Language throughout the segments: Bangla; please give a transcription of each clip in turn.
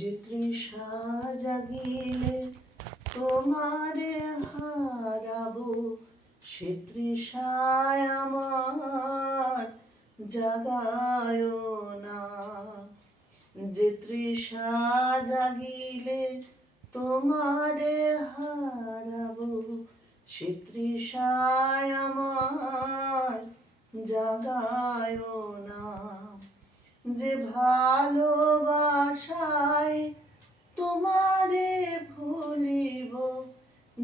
যে তৃষা জাগিলে তোমারে হারাবো, সে তৃষায় আমার জাগায় না। যে তৃষা জাগিলে তোমারে হারাবো, সে তৃষায় আমার জাগায় না। যে ভালোবাসায় তোমারে ভুলিব,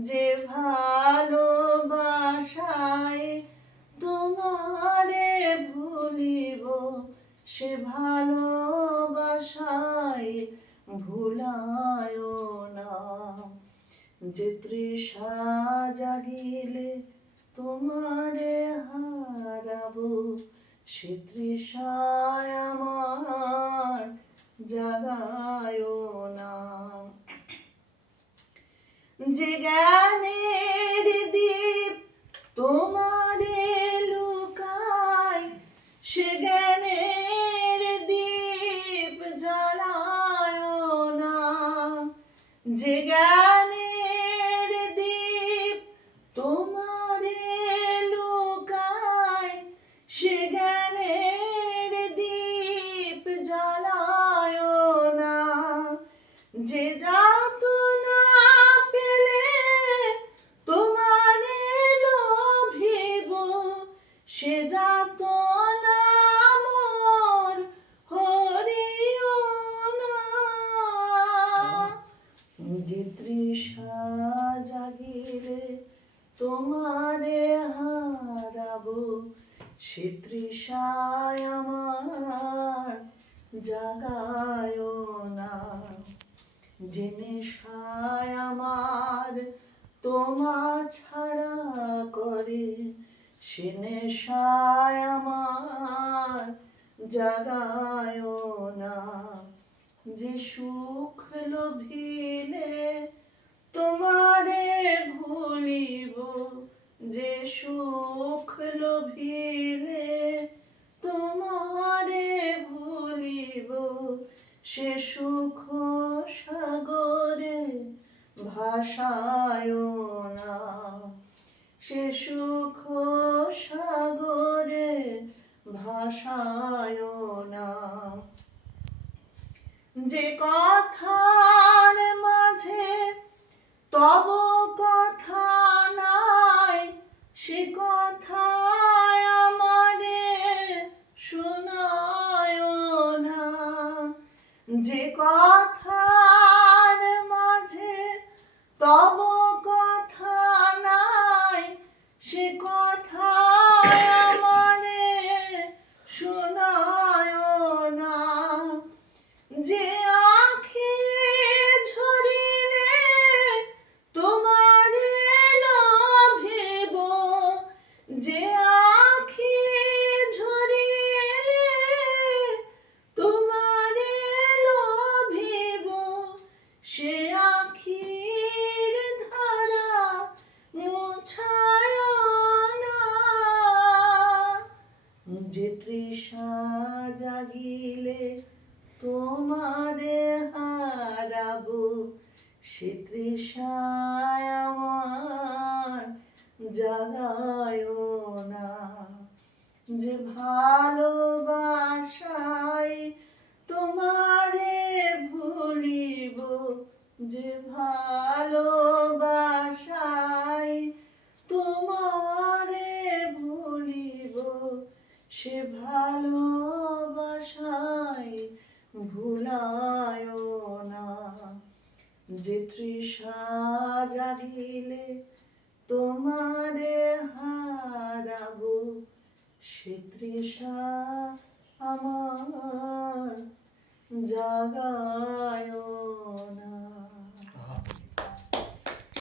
যে ভালোবাসায় তোমারে ভুলিব, সে ভালোবাসায় ভুলায় না। যে তৃষা জাগিলে তোমারে হারাবো, সে তৃষায় আমার জাগায় না। যে জ্ঞানের দীপ তোমারে লুকায়, সে জ্ঞানের দীপ জ্বালায় না। যে জ্ঞানের দীপ তোমারে লুকায়, সে জ্ঞানের দীপ জ্বালায় না। যে যাতনা পেলে তোমারে লোভিব, সে যাতনা মোর হরিও না। যে তৃষা জাগিলে তোমারে হারাবো, সে তৃষায় আমার জাগায় না। যে নেশায় আমার তোমা ছাড়া করে, সে নেশায় আমার জাগায় না। যে সুখ লোভিলে তোমারে ভুলিব, যে সুখ লোভিলে তোমারে ভুলিব, সে সুখ সাগরে ভাসায় না। সে সুখ সাগরে ভাসায় না। যে কথার মাঝে তব কথা নাই, সে কথায় আমারে শোনায় না। যে কথার মাঝে তব কথা নাই, সে কথায় আমারে শোনায় না। যে আঁখি ঝরিলে তোমারে লোভিব, যে আঁখি ঝরিলে তোমারে লোভিব, সে আঁখির ধারা মুছায় না। যে তৃষা জাগিলে তোমারে হারাবো, সে তৃষায় আমার জাগায় না। যে ভালোবাসায় তোমারে ভুলিব, যে ভালোবাসায় তোমারে ভুলিব, সে ভালোবাসায় ভুলায় না। যে তৃষা জাগিলে তোমারে হারাবো, সে তৃষা আমার জাগায় না।